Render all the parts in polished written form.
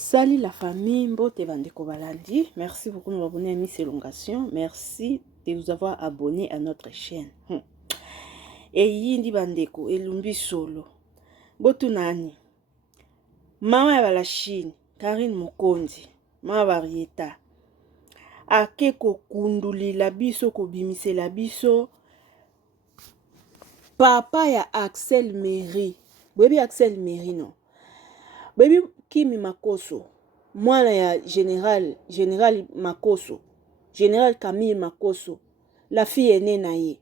Salut la famille, Mbote Bandeko Balandi. Merci beaucoup de vous abonner à Miss Elongation. Merci de vous avoir abonné à notre chaîne. Et Yindi Bandeko, Elumbi Solo. Botu nani. Mama ya la Chine, Karine Mokonzi, Mama Varieta. Ake kokunduli la biso kobimise la biso. Papa ya Axel Meri. Baby Axel Meri no. Baby Kimi Makoso. Mwana ya Général Makoso. Général Camille Makoso. La fille aînée na ye.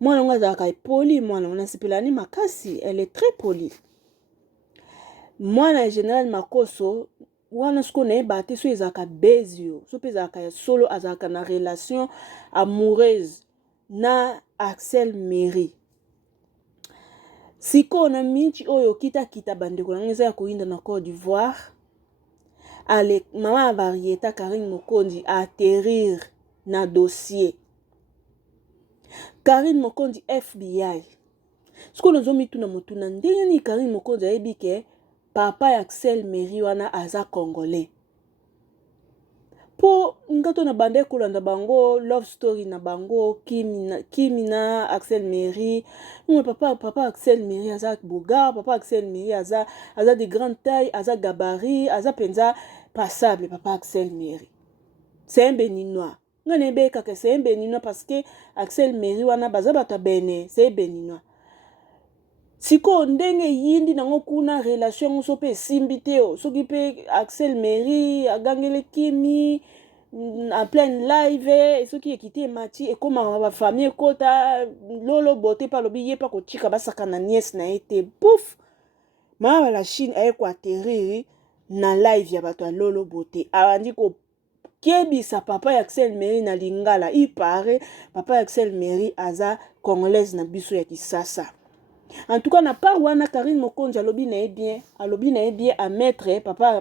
Mwana nga zaka poli, mwana nga nasipelani makasi, elle est très polie. Mwana ya Général Makoso, wana sko na ye bate so ezaka bezio, so pe zaka ya solo azaka na relation amoureuse na Axel Meri. Siko na minchi oyo kita bandeko na ngeza ya koinda na Côte d'Ivoire. Ale Mama Varieta Karine Mokonzi atterrir na dossier. Karine Mokonzi FBI. Siko nozo mituna mutuna ndenge ni Karine Mokonzi ayebi ke papa ya Axel Meri wana aza congolais. Po ngato na bande kolanda bango love story na bango Kimi na Axel Meri. Papa Axel Meri aza boga, papa Axel Meri aza de grande taille, aza gabarit, aza penza passable papa Axel Meri. C'est un béninois. Ngane que c'est un béninois parce que Axel Meri wana baza bata bene, c'est béninois. Siko ndenge yindi nango kuna relation so pe simbiteo, soki pe Axel Meri agangele Kimi en plein live et ce qui est quitté mati et comme ma famille kota lolo boté par lobi ye pa ko chika basaka na nièce na été pouf ma la Chine a ko atterrir na live ya bato lolo boté avandi ko kebisa papa ya Axel Meri na lingala il paraît papa ya Axel Meri aza congolaise na biso ya Kisasa. En tout cas, na part wana Karine Mokonzi alobi na bien à mettre papa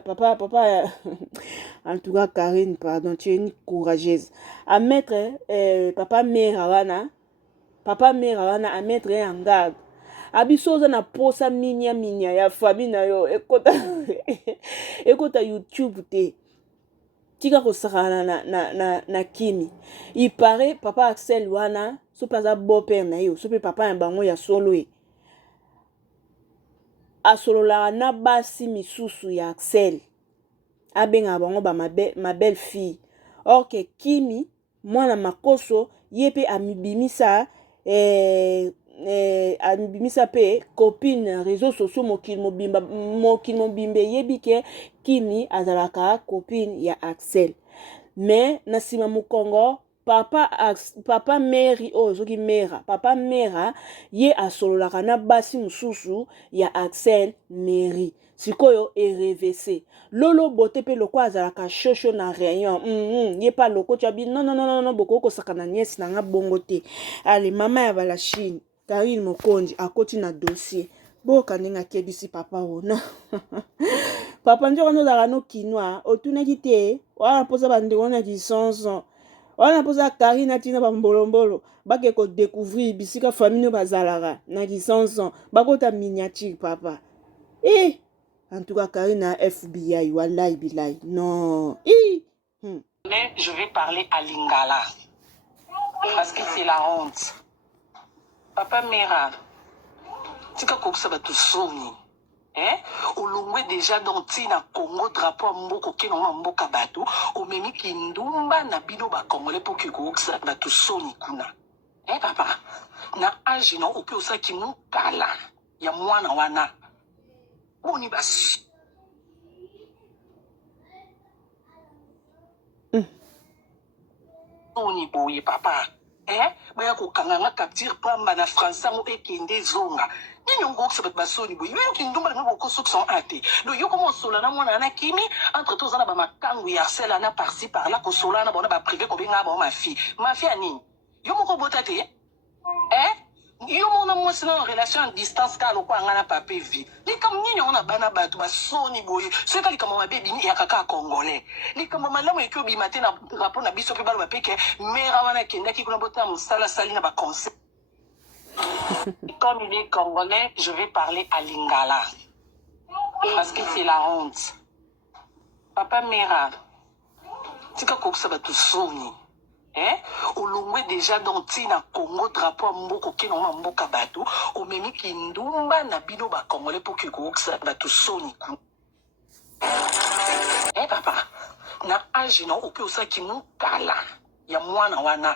en tout cas Karine pardon tu es une courageuse à mettre papa mère wana à mettre en garde abisoza na posa minya ya famille na yo ekota YouTube te tika ko sakana na Kimi il paraît papa Axel wana so pas beau père na yo so pe papa ya bango ya solo asolola na basi misusu ya Axel abenga bango ma belle fille or que Kimi mwana Makoso yepe amibimisa pe copine réseaux sociaux mokil mobimbe yebi ke Kimi azalaka copine ya Axel mais na sima mukongo papa Meri ozoki mera papa mera ye asololaka na basi mususu ya Axel Meri sikoyo RVC lolo bote pe loko azalaka shosho na rayon ye pa loko chabi non boko ko sakana nièce na nga bongo te. Allez mama ya bala Chine Karine Mokonzi akoti na dossier boka ndenge akebisi papa ona papa njo kono zaka no kinwa otunaki te wana posa bandeko na kisonso wana posa Karine atina bambolombolo bake ko découvrir bisika famille bazalaka na kisonso bakota miniature papa en tout cas Karine na FBI wallahi billahi non Mais je vais parler à Lingala parce que c'est la honte. Papa Mera tika kokisa batu soni olongwe déjà dans tina Congo drapeau mboko keno na mboka batu omemi kindumba na bino ba congolais pour que kokisa batu soni kuna papa na age no ope osaki mukala ya mwana wana boni bas oni boye papa baya kokanganga capture pamba na français ngo ekende zonga nini ngokisa bat basoni boye yo kindumba na ngoko sokson ate do yo komo sola na mwana na Kimi entre tous na ba makangu ya harcèle na par-ci par-là ko sola na bona ba privé ko benga ba ma fille nini yo moko botate yo mona mwasi na relation en distance ka lokwa ngana papa vie likam nini ona bana batu basoni boye so ka likam ma baby ya kaka congolais likam malamu ekyo bimate na rapport na biso pe balo ba peke mera wana kendaki kuna bota musala sali na ba conseil. Comme il est congolais, je vais parler à Lingala. parce que c'est la honte. Papa Mera, tika kokisa bato soni. Olongwe déjà dans tina Congo drapeau mboko kino mboka bato omemi kindumba na bino ba congolais pour que kokisa bato soni. Papa, na age na oke osaki mukala ya mwana wana.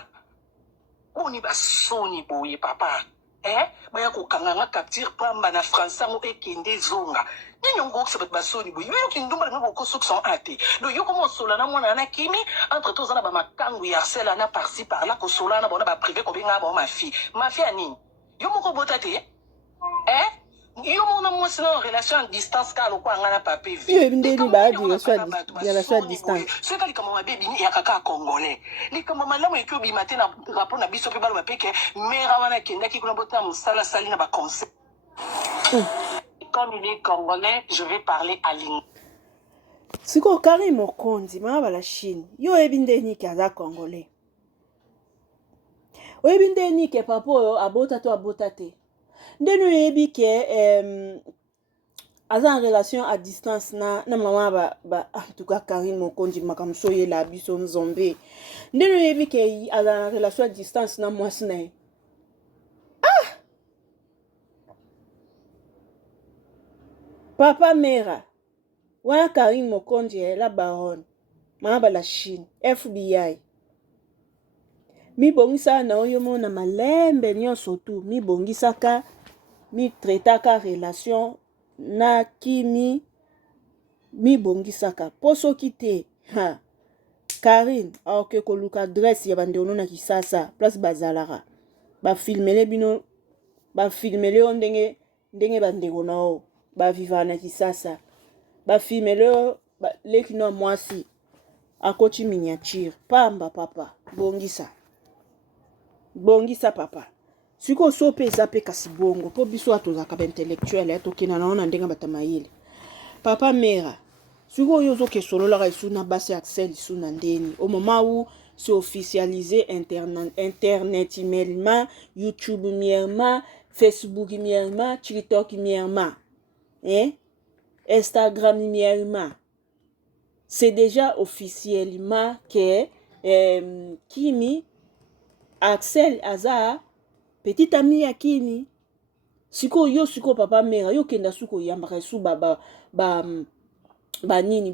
Oni ba soni boye papa. Baya kokanganga capture pamba na français ngo ekende zonga. Nini ngokisa bat basoni boye. Yo kindumba na boko sok son ate. Do yo komo sola na mwana na kimi entre tous na ba makangu ya harcèle na par-ci par-là ko sola na bona ba privé ko benga ba ma fille. Ma fille ani. Yo moko botate. Yo mona mo sino relation en distance ka lo kwa ngana pape vie. Yo ndeni ba di relation à distance. Ce que comme ma baby ya kaka congolais. Ni comme malamu e ko bi matin na rapport na biso pe balo ba peke mera wana kenda ki kuna bota musala sali na ba conseil. Comme il est congolais, je vais parler à l'ing. Siko Karim Mokonzi ma ba la Chine. Yo ebindeni kaza congolais. O ebindeni ke papo abota to abota te. Ndenu yebi ke aza en relation à distance na mama en tout cas Karim Mokonzi makamso ye la biso nzombe. Ndenu yebi ke aza en relation à distance na mwasi na. Papa Mera wana Karim Mokonzi la baronne mama la Chine FBI. Mi bongisa na oyo mona malembe nyonso tu mi bongisaka mi traitaka relation na kimi mi bongisaka poso kite Karine aoke koluka adresse ya bandeono na Kisasa place bazalaka ba filmele bino ba filmele on ndenge bandeko nao ba viva na Kisasa ba filmele leki no mwasi akoti miniature pamba papa bongisa papa siko so pesa pe kasi bongo po biso atozaka ba intellectuel ya tokena na ndenga batamayele papa Mera siko yozo ke solola isu na base Axel isu na ndeni au moment où c'est officialisé internet imellement YouTube mierma Facebook mierma TikTok mierma Instagram mierma c'est déjà officiellement que Kimi Axel aza petit ami ya Kimi siko yo siko papa Mera yo kenda suko yambaka su nini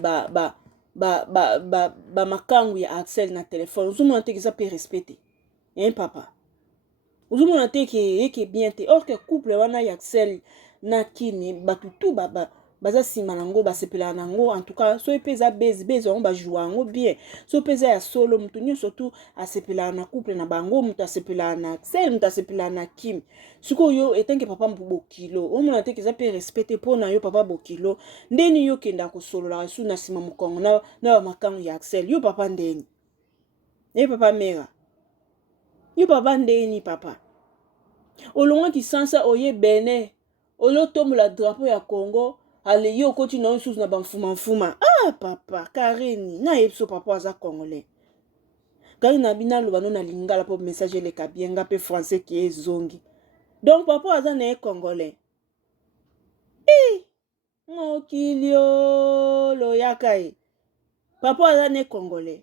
makangu ya Axel na telefone uzumona te kisa pe respecté papa uzumona te ke bien te or que couple wana ya Axel na Kimi batutu baza sima nango basepela nango en tout cas so epeza base on ba jouer ngo bien so peza ya solo mutu nyonso tu asepela na couple na bango mutu asepela na Axel mutu asepela na Kim siko yo etanke papa mbokilo omona te keza pe respecter pona yo papa bokilo ndeni yo kenda ko solola su na sima mukongo na makangu ya Axel yo papa ndeni papa Mera yo papa ndeni papa olonga kisansa oye bene olotombola drapeau ya Congo ale yo koti na sous na bamfuma papa Karine na yepso papa aza congolais Karine na bina loba no na lingala po message le kabienga pe français qui est zongi donc papa aza na congolais ngokilio lo yakai papa aza na congolais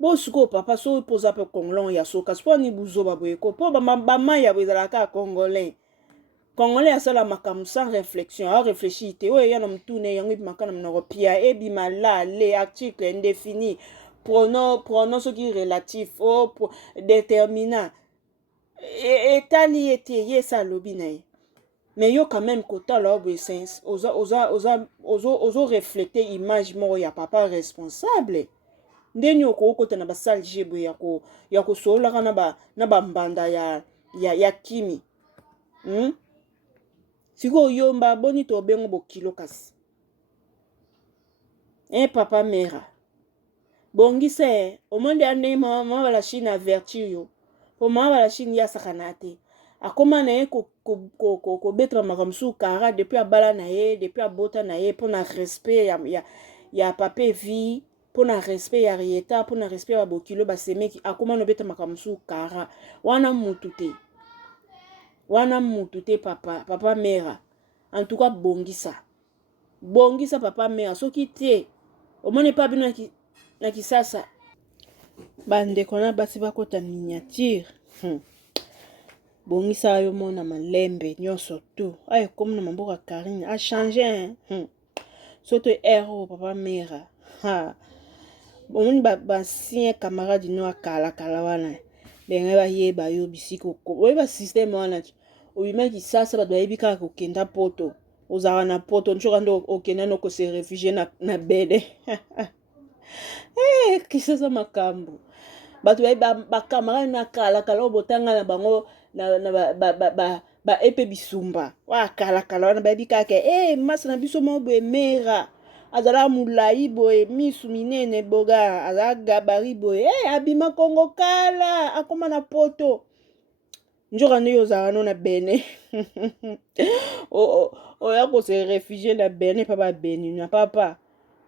bo suko papa so posa pe congolais ya soka so ni buzoba boyeko po ba ya bezalaka congolais Congolais asala makambo sans réflexion a réfléchir te oyo yana mutune yango makana mnoko pia ebima la les articles indéfinis pronom soki relatif déterminant etali ete yesa lobi na ye mais yo quand même kotala obéissance ozo refléter image moko ya papa responsable ndeni okokota na basal jebo ya kosolaka na bambanda ya Kimi siko yomba boni to bengo bokilo kasi papa Mera bongise omonde ane mama la Chine avertir yo po mama la Chine ya sakanate akoma na ye ko betra makamsu kara depuis abala na ye depuis abota na ye pona respect ya papa vie pona respect ya rieta pona respect ya bokilo basemeki akoma no beta makamsu kara wana mutu te papa Mera en tout cas bongisa bongisa papa mère soki te omoni pa bino na kisasa bandeko na basi bakota miniature bongisa yo mona malembe nyonso tu aye comme na mamboka Karine a changé soto ero papa mère omoni basien camarade no akala wana ndenge bayeba yo bisiko oyeba système wana obimaki sasa bato bayebi kaka kokenda poto ozala na poto ncoka nde okenda no kose réfugie na bede kisasa makambo bato bacamarade na kala oyo botanga na bango ba epe bisumba wakala wana bayebi kaka masa na biso mo boye mera azala mulai boye misu minene boga azala gabari boye abima kongo kala akoma na poto njoka nde ozala no na bene oya kose réfugie na bene pa babeni na papa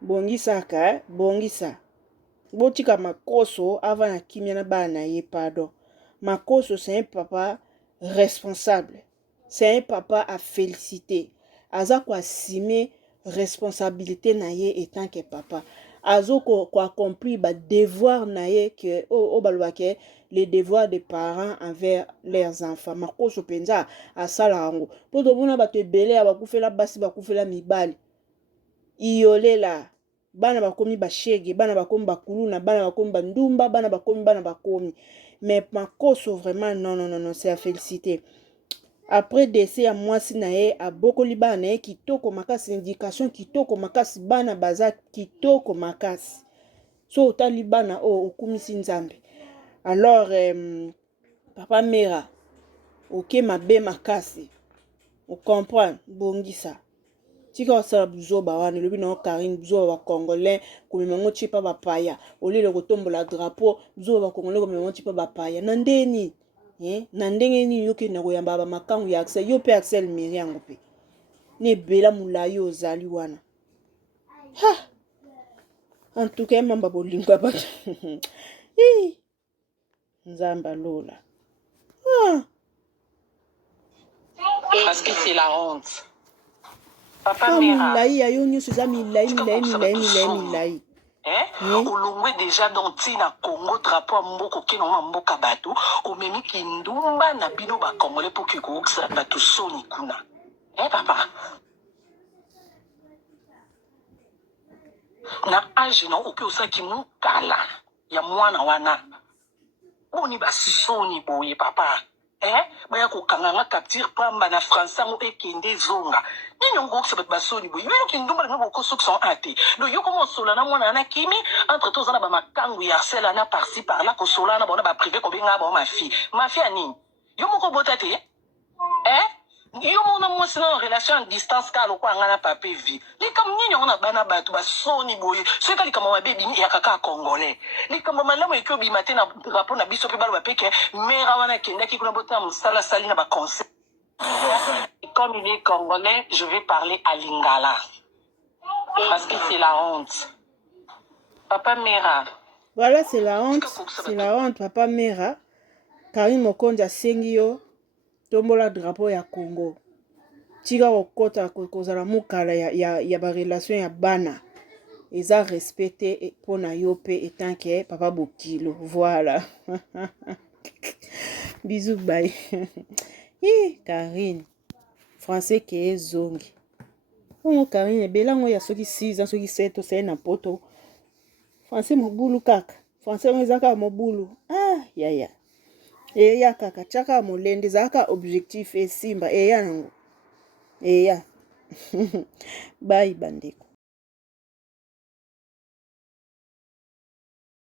bongisaka bongisa botika makoso avant na kimia na bana ye pardon makoso c'est un papa responsable c'est un papa à féliciter aza ko assumer responsabilité na ye etant que papa azo ko accomplir ba devoir na ye que o balobake les devoirs des parents envers leurs enfants makoso penza asala yango po tomona bato ebele bakufela basi bakufela mibali iolela bana bakomi bashege bana bakomi bakuluna bana bakomi bandumba bana bakomi mais makoso vraiment non c'est à féliciter après décès ya mwasi na ye abokoli bana na ye kitoko makasi indication kitoko makasi bana baza kitoko makasi so otali bana okumisi nzambe alors papa mera oke mabe makasi ocomprendre bongisa tika osala buzoba wana elobi na Karine buzoba bacongolais komema ngo tie pa bapaya olele kotombola drapeau buzoba bacongolais komema ngo tie pa bapaya na ndeni na ndenge nini yoke na koyamba bamakangu ya Axel yo pe Axel meri yango pe ne bela mulai ozali wana en tout cas mamba bolinga bato nzamba lola parce que c'est la honte. Papa Mera. Milai ya yo nyonso eza milai. Olongwe déjà dans Tina Congo drapeau mboko kino na mboka bato omemi kindumba na bino ba congolais pour que koksa bato soni kuna. Papa. Na age na ope osaki mukala ya mwana wana. Boni ba soni boye papa. Baya kokanganga capture pamba na français mo ekende zonga. Nini ngoko se basoni boye. Yo kindumba na boko sok son ate. Do yo komo sola na mwana na kimi entre tous na ba makangu ya harcèle na par-ci par là ko sola na bona ba privé ko benga ba ma fille. Ma fille ani. Yo moko botate. Yo mona mo sina relation en distance ka lo ko ngana papa vie. Li kam nini on na bana batu ba soni boye. So ka li kam ma baby ya kaka congolais. Li kam malamu ekyo bi matin na rapport na biso pe balo ba peke mera wana kenda ki kuna bota musala sali na ba conseil. Comme il est congolais, je vais parler à Lingala. Parce que c'est la honte. Papa Mera. Voilà, c'est la honte. C'est la honte, papa Mera. Karine Mokonzi asengi yo tombola drapeau ya Congo. Tika okota kozala mukala ya ba relation ya bana. Eza respecté pona yo pe etant que papa Bokilo. Voilà. Bisous, bye. Karine. Français ke zongi. Karine belango ya soki 6 ans soki 7 ans na poto. Français mobulu kaka. Français ezaka mobulu. Ya. Eya kaka chaka molende zaka objectif esimba eya nango. Eya. Bye bandeko.